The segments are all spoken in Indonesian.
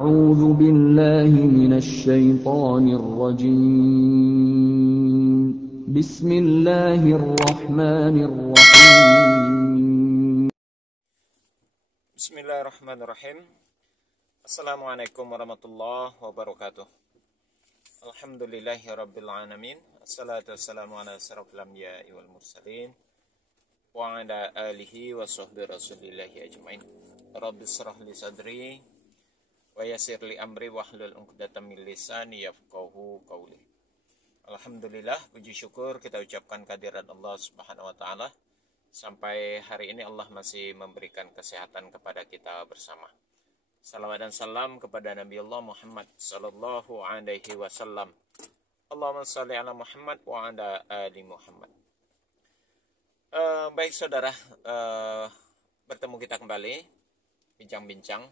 أعوذ بالله من الشيطان الرجيم بسم الله الرحمن الرحيم Bismillahirrahmanirrahim. Assalamualaikum warahmatullahi wabarakatuh. Alhamdulillahirrabbilalamin. Assalatu wassalamu ala asyrafil anbiya'i wal mursalin wa ala alihi wa sahbihi rasulillahi ajmain. Rabbi shrah li sadri wa yassir li amri wahlul 'uqdatam min lisani yafqahu qawli. Alhamdulillah, puji syukur kita ucapkan kehadirat Allah Subhanahu wa taala. Sampai hari ini Allah masih memberikan kesehatan kepada kita bersama. Salawat dan salam kepada Nabi Allah Muhammad sallallahu alaihi wasallam. Allahumma shalli ala Muhammad wa ala ali Muhammad. Baik saudara, bertemu kita kembali bincang-bincang.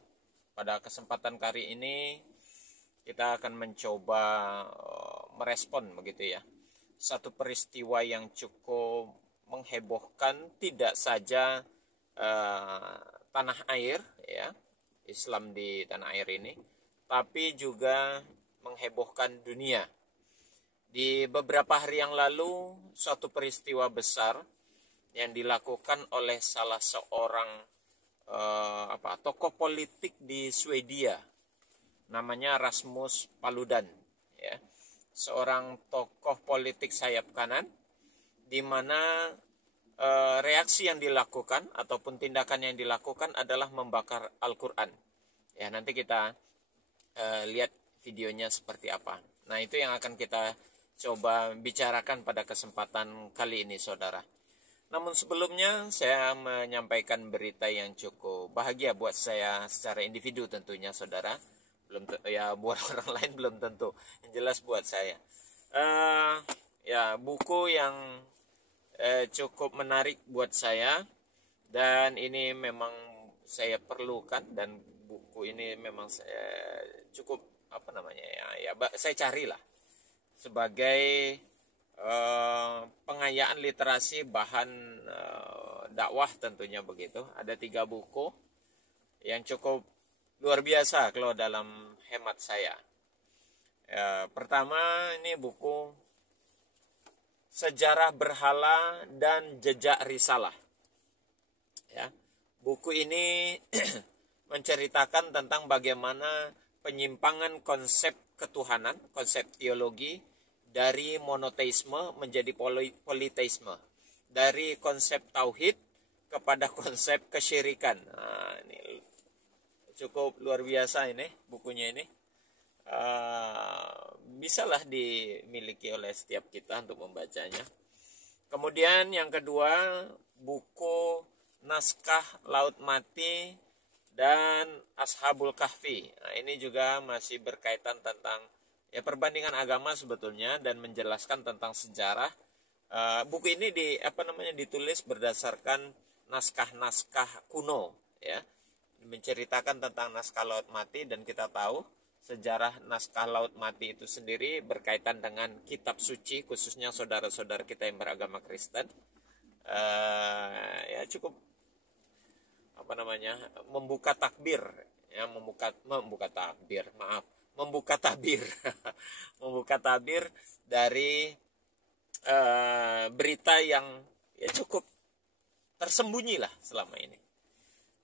Pada kesempatan kali ini kita akan mencoba merespon begitu ya, satu peristiwa yang cukup menghebohkan tidak saja tanah air ya, Islam di tanah air ini, tapi juga menghebohkan dunia. Di beberapa hari yang lalu, suatu peristiwa besar yang dilakukan oleh salah seorang tokoh politik di Swedia, namanya Rasmus Paludan ya, seorang tokoh politik sayap kanan, di mana reaksi yang dilakukan ataupun tindakan yang dilakukan adalah membakar Al-Quran. Ya, nanti kita lihat videonya seperti apa. Nah, itu yang akan kita coba bicarakan pada kesempatan kali ini, saudara. Namun sebelumnya saya menyampaikan berita yang cukup bahagia buat saya secara individu tentunya, saudara. Belum ya, buat orang lain belum tentu. Yang jelas buat saya. Ya, buku yang cukup menarik buat saya, dan ini memang saya perlukan, dan buku ini memang saya cukup saya carilah sebagai pengayaan literasi bahan dakwah tentunya begitu. Ada 3 buku yang cukup luar biasa kalau dalam hemat saya. Pertama, ini buku Sejarah Berhala dan Jejak Risalah. Ya, buku ini menceritakan tentang bagaimana penyimpangan konsep ketuhanan, konsep teologi dari monoteisme menjadi politeisme, dari konsep tauhid kepada konsep kesyirikan. Nah, ini cukup luar biasa ini bukunya ini. Bisalah dimiliki oleh setiap kita untuk membacanya. Kemudian yang kedua, buku Naskah Laut Mati dan Ashabul Kahfi. Nah, ini juga masih berkaitan tentang perbandingan agama sebetulnya, dan menjelaskan tentang sejarah. Buku ini ditulis berdasarkan naskah-naskah kuno ya, menceritakan tentang naskah Laut Mati, dan kita tahu sejarah naskah Laut Mati itu sendiri berkaitan dengan kitab suci, khususnya saudara-saudara kita yang beragama Kristen. Ya cukup membuka takbir ya, membuka tabir membuka tabir dari berita yang ya cukup tersembunyi lah selama ini.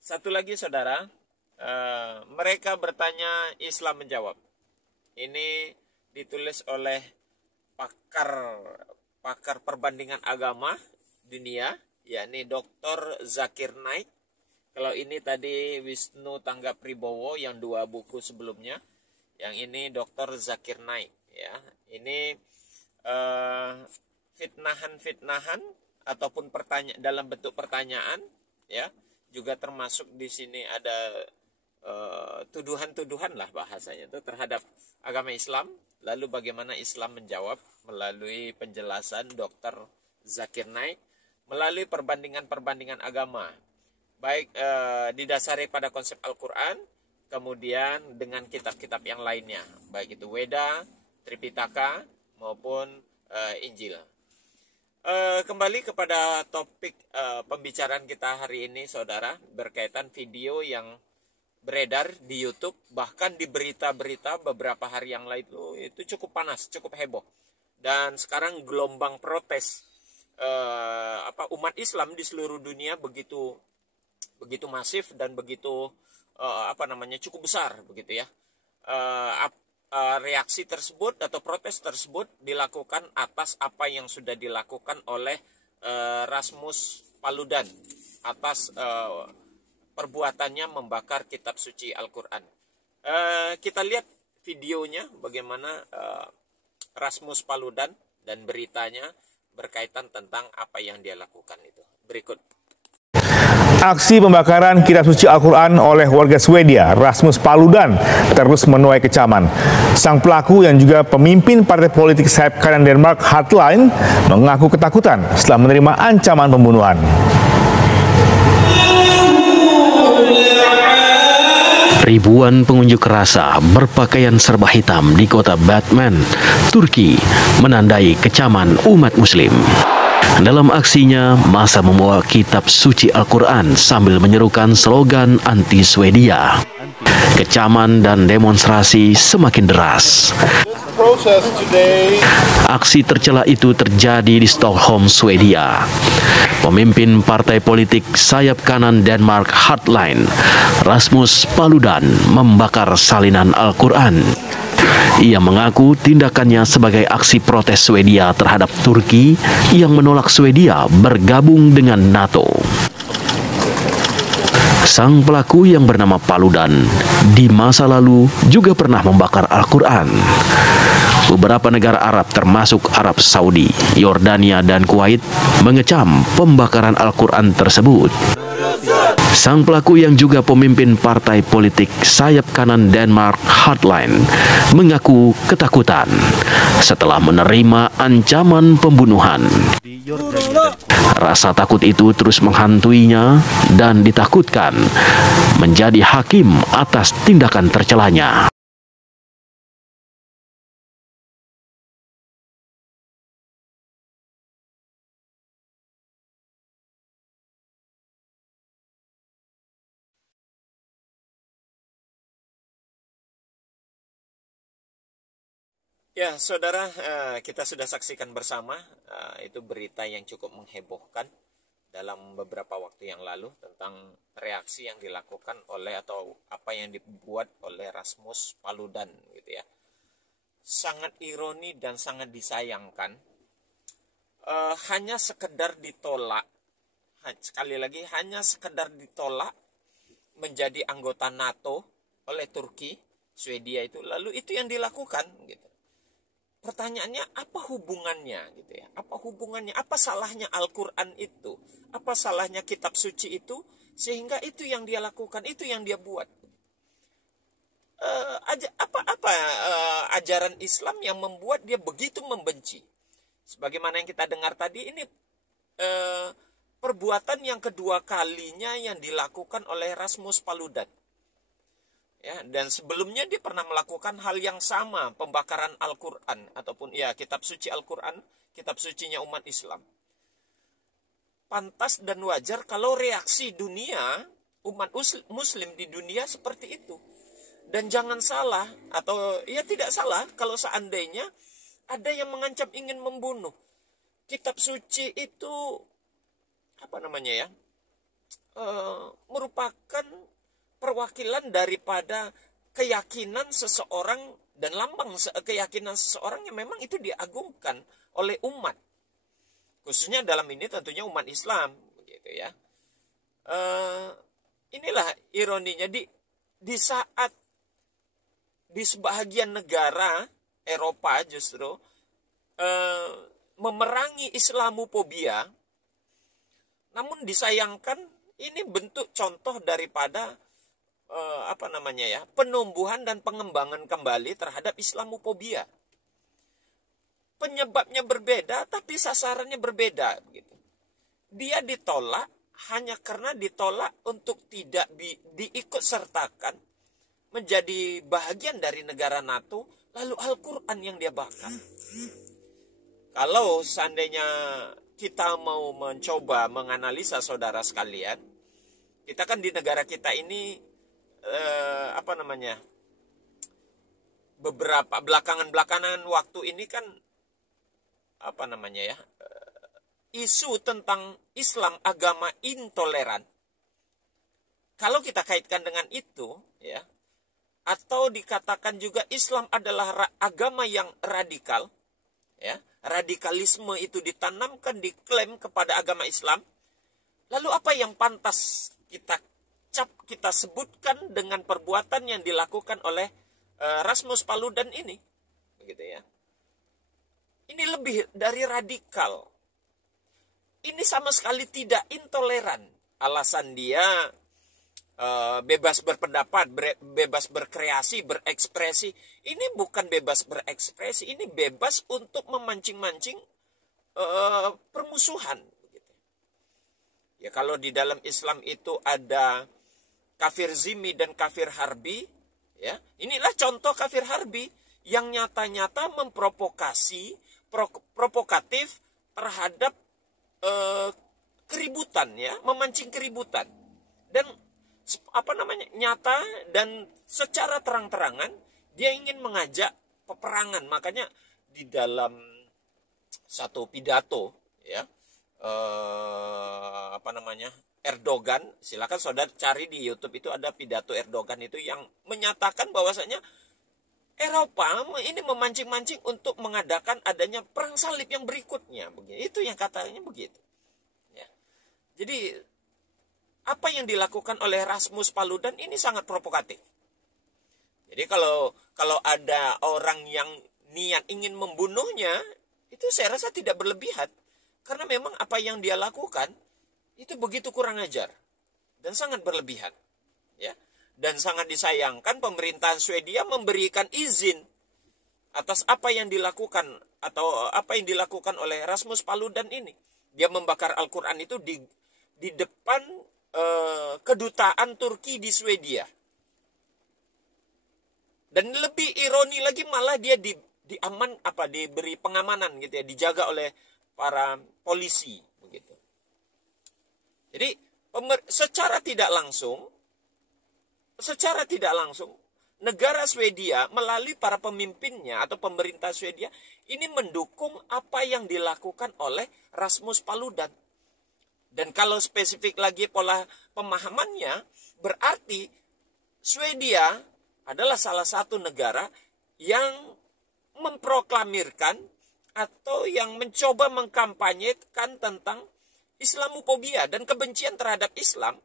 Satu lagi, saudara, mereka bertanya, Islam menjawab. Ini ditulis oleh pakar perbandingan agama dunia, yakni Dr. Zakir Naik. Kalau ini tadi Wisnu Tanggapribowo yang 2 buku sebelumnya. Yang ini Dr. Zakir Naik ya. Ini fitnahan ataupun dalam bentuk pertanyaan ya. Juga termasuk di sini ada tuduhan-tuduhan lah bahasanya itu terhadap agama Islam. Lalu bagaimana Islam menjawab melalui penjelasan Dr. Zakir Naik melalui perbandingan agama, baik didasari pada konsep Al-Quran, kemudian dengan kitab-kitab yang lainnya, baik itu Weda, Tripitaka maupun Injil. Kembali kepada topik pembicaraan kita hari ini, saudara, berkaitan video yang beredar di YouTube, bahkan di berita-berita beberapa hari yang lalu itu cukup panas, cukup heboh. Dan sekarang gelombang protes umat Islam di seluruh dunia begitu masif dan begitu cukup besar begitu ya. Reaksi tersebut atau protes tersebut dilakukan atas apa yang sudah dilakukan oleh Rasmus Paludan atas perbuatannya membakar kitab suci Al-Quran. Kita lihat videonya bagaimana Rasmus Paludan dan beritanya berkaitan tentang apa yang dia lakukan itu. Berikut. Aksi pembakaran kitab suci Al-Quran oleh warga Swedia, Rasmus Paludan, terus menuai kecaman. Sang pelaku yang juga pemimpin partai politik sayap kanan Denmark Hardline mengaku ketakutan setelah menerima ancaman pembunuhan. Ribuan pengunjuk rasa berpakaian serba hitam di kota Batman, Turki, menandai kecaman umat Muslim. Dalam aksinya, massa membawa kitab suci Al-Quran sambil menyerukan slogan anti-Swedia. Kecaman dan demonstrasi semakin deras. Aksi tercela itu terjadi di Stockholm, Swedia. Pemimpin partai politik sayap kanan Denmark Hardline, Rasmus Paludan, membakar salinan Al-Quran. Ia mengaku tindakannya sebagai aksi protes Swedia terhadap Turki yang menolak Swedia bergabung dengan NATO. Sang pelaku yang bernama Paludan di masa lalu juga pernah membakar Al-Quran. Beberapa negara Arab termasuk Arab Saudi, Yordania, dan Kuwait mengecam pembakaran Al-Quran tersebut. Sang pelaku yang juga pemimpin partai politik sayap kanan Denmark Hardline mengaku ketakutan setelah menerima ancaman pembunuhan. Rasa takut itu terus menghantuinya dan ditakutkan menjadi hakim atas tindakan tercelanya. Ya, saudara, kita sudah saksikan bersama itu berita yang cukup menghebohkan dalam beberapa waktu yang lalu tentang reaksi yang dilakukan oleh atau apa yang dibuat oleh Rasmus Paludan gitu ya. Sangat ironi dan sangat disayangkan. Hanya sekedar ditolak, sekali lagi hanya sekedar ditolak menjadi anggota NATO oleh Turki, Swedia itu, lalu itu yang dilakukan gitu. Pertanyaannya, apa hubungannya gitu ya? Apa hubungannya? Apa salahnya Al-Quran itu? Apa salahnya kitab suci itu? Sehingga itu yang dia lakukan, itu yang dia buat. Ajaran Islam yang membuat dia begitu membenci? Sebagaimana yang kita dengar tadi, ini perbuatan yang kedua kalinya yang dilakukan oleh Rasmus Paludan. Ya, dan sebelumnya dia pernah melakukan hal yang sama, pembakaran Al-Quran ataupun ya kitab suci Al-Quran, kitab sucinya umat Islam. Pantas dan wajar kalau reaksi dunia, umat Muslim di dunia seperti itu. Dan jangan salah atau ya tidak salah kalau seandainya ada yang mengancam ingin membunuh. Kitab suci itu merupakan perwakilan daripada keyakinan seseorang dan lambang keyakinan seseorang yang memang itu diagungkan oleh umat, khususnya dalam ini tentunya umat Islam, begitu ya. Inilah ironinya di saat di sebahagian negara Eropa justru memerangi Islamofobia, namun disayangkan ini bentuk contoh daripada penumbuhan dan pengembangan kembali terhadap Islamofobia. Penyebabnya berbeda, tapi sasarannya berbeda. Gitu. Dia ditolak hanya karena ditolak untuk tidak diikut sertakan menjadi bahagian dari negara NATO, lalu Al-Quran yang dia bakar. Kalau seandainya kita mau mencoba menganalisa saudara sekalian, kita kan di negara kita ini apa namanya, beberapa belakangan waktu ini kan apa namanya ya, isu tentang Islam agama intoleran. Kalau kita kaitkan dengan itu ya, atau dikatakan juga Islam adalah agama yang radikal ya, radikalisme itu ditanamkan, diklaim kepada agama Islam. Lalu apa yang pantas kita sebutkan dengan perbuatan yang dilakukan oleh Rasmus Paludan ini, begitu ya. Ini lebih dari radikal. Ini sama sekali tidak intoleran. Alasan dia bebas berpendapat, bebas berkreasi, berekspresi. Ini bukan bebas berekspresi, ini bebas untuk memancing-mancing permusuhan. Begitu. Ya, kalau di dalam Islam itu ada kafir zimmi dan kafir harbi, ya, inilah contoh kafir harbi yang nyata-nyata provokatif terhadap keributan, ya, memancing keributan, dan apa namanya, nyata dan secara terang-terangan dia ingin mengajak peperangan. Makanya di dalam satu pidato, ya, apa namanya, Erdogan, silakan saudara cari di YouTube, itu ada pidato Erdogan itu yang menyatakan bahwasanya Eropa ini memancing-mancing untuk mengadakan adanya perang salib yang berikutnya. Itu yang katanya begitu. Ya. Jadi apa yang dilakukan oleh Rasmus Paludan ini sangat provokatif. Jadi kalau ada orang yang niat ingin membunuhnya, itu saya rasa tidak berlebihan. Karena memang apa yang dia lakukan itu begitu kurang ajar dan sangat berlebihan, ya. Dan sangat disayangkan pemerintahan Swedia memberikan izin atas apa yang dilakukan atau apa yang dilakukan oleh Rasmus Paludan ini. Dia membakar Al-Quran itu di depan kedutaan Turki di Swedia. Dan lebih ironi lagi, malah dia diberi pengamanan gitu ya, dijaga oleh para polisi begitu. Jadi secara tidak langsung negara Swedia melalui para pemimpinnya atau pemerintah Swedia ini mendukung apa yang dilakukan oleh Rasmus Paludan. Dan kalau spesifik lagi pola pemahamannya, berarti Swedia adalah salah satu negara yang memproklamirkan atau yang mencoba mengkampanyekan tentang Islamofobia dan kebencian terhadap Islam,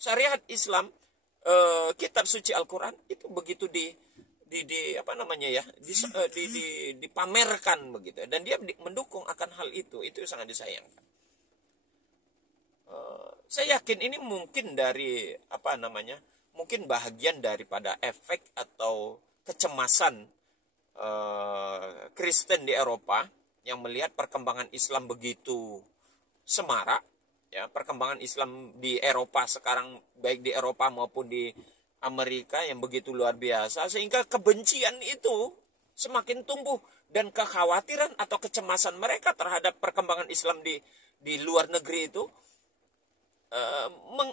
syariat Islam, kitab suci Al-Quran itu begitu dipamerkan begitu, dan dia mendukung akan hal itu sangat disayangkan. Saya yakin ini mungkin mungkin bahagian daripada efek atau kecemasan Kristen di Eropa yang melihat perkembangan Islam begitu semarak, ya, perkembangan Islam di Eropa sekarang, baik di Eropa maupun di Amerika yang begitu luar biasa, sehingga kebencian itu semakin tumbuh dan kekhawatiran atau kecemasan mereka terhadap perkembangan Islam di luar negeri itu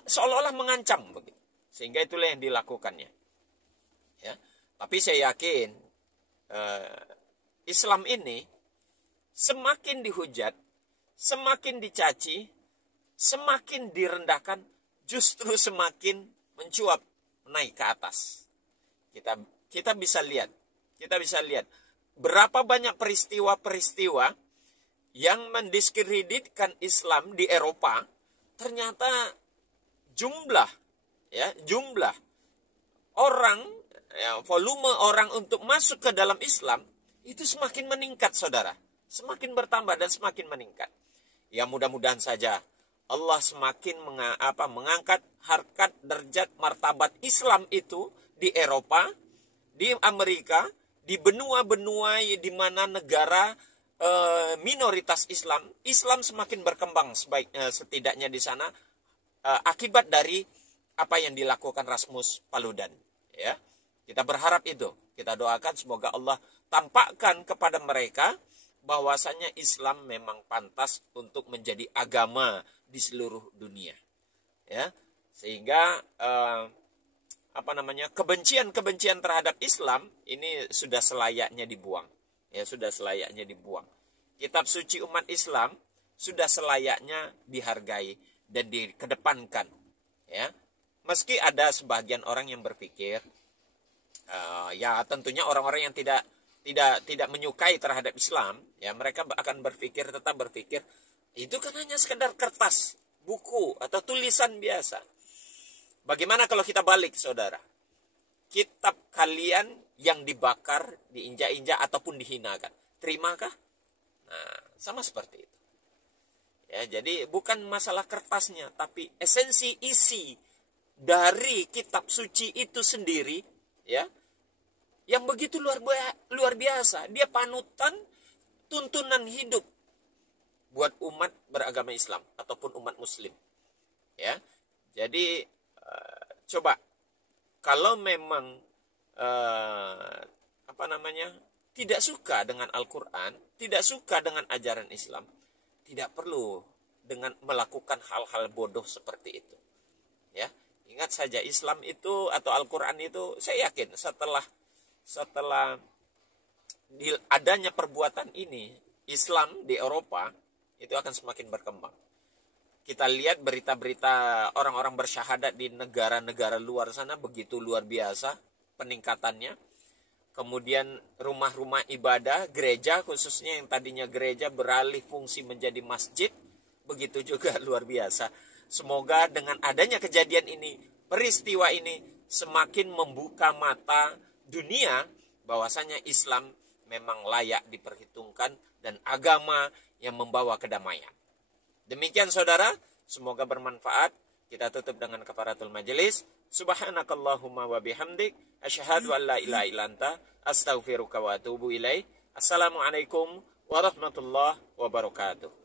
seolah-olah mengancam begitu. Sehingga itulah yang dilakukannya. Ya. Tapi saya yakin Islam ini semakin dihujat, semakin dicaci, semakin direndahkan, justru semakin mencuap naik ke atas. Kita bisa lihat berapa banyak peristiwa-peristiwa yang mendiskreditkan Islam di Eropa. Ternyata jumlah orang, ya, volume orang untuk masuk ke dalam Islam itu semakin meningkat, saudara. Semakin bertambah dan semakin meningkat. Ya, mudah-mudahan saja Allah semakin mengangkat harkat, derajat, martabat Islam itu di Eropa, di Amerika, di benua-benua di mana negara minoritas Islam semakin berkembang setidaknya di sana akibat dari apa yang dilakukan Rasmus Paludan. Ya, kita berharap itu, kita doakan semoga Allah tampakkan kepada mereka bahwasanya Islam memang pantas untuk menjadi agama di seluruh dunia, ya, sehingga kebencian terhadap Islam ini sudah selayaknya dibuang. Ya, sudah selayaknya dibuang. Kitab suci umat Islam sudah selayaknya dihargai dan dikedepankan. Ya. Meski ada sebagian orang yang berpikir, ya tentunya orang-orang yang tidak menyukai terhadap Islam, ya mereka tetap berpikir itu kan hanya sekedar kertas, buku atau tulisan biasa. Bagaimana kalau kita balik, saudara? Kitab kalian yang dibakar, diinjak-injak ataupun dihinakan, terimakah? Nah, sama seperti itu. Ya, jadi bukan masalah kertasnya, tapi esensi isi dari kitab suci itu sendiri, ya, yang begitu luar biasa. Dia panutan, tuntunan hidup buat umat beragama Islam ataupun umat Muslim. Ya, jadi coba kalau memang tidak suka dengan Al-Quran, tidak suka dengan ajaran Islam, tidak perlu dengan melakukan hal-hal bodoh seperti itu. Ya, ingat saja Islam itu atau Al-Quran itu, saya yakin setelah adanya perbuatan ini, Islam di Eropa itu akan semakin berkembang. Kita lihat berita-berita orang-orang bersyahadat di negara-negara luar sana begitu luar biasa peningkatannya. Kemudian rumah-rumah ibadah, gereja khususnya yang tadinya gereja beralih fungsi menjadi masjid, begitu juga luar biasa. Semoga dengan adanya kejadian ini, peristiwa ini semakin membuka mata dunia bahwasanya Islam memang layak diperhitungkan dan agama yang membawa kedamaian. Demikian saudara, semoga bermanfaat. Kita tutup dengan kafaratul majelis. Subhanakallahumma wa bihamdik, asyhadu an la ilaha illa anta, astaghfiruka wa atubu ilaik. Assalamualaikum warahmatullahi wabarakatuh.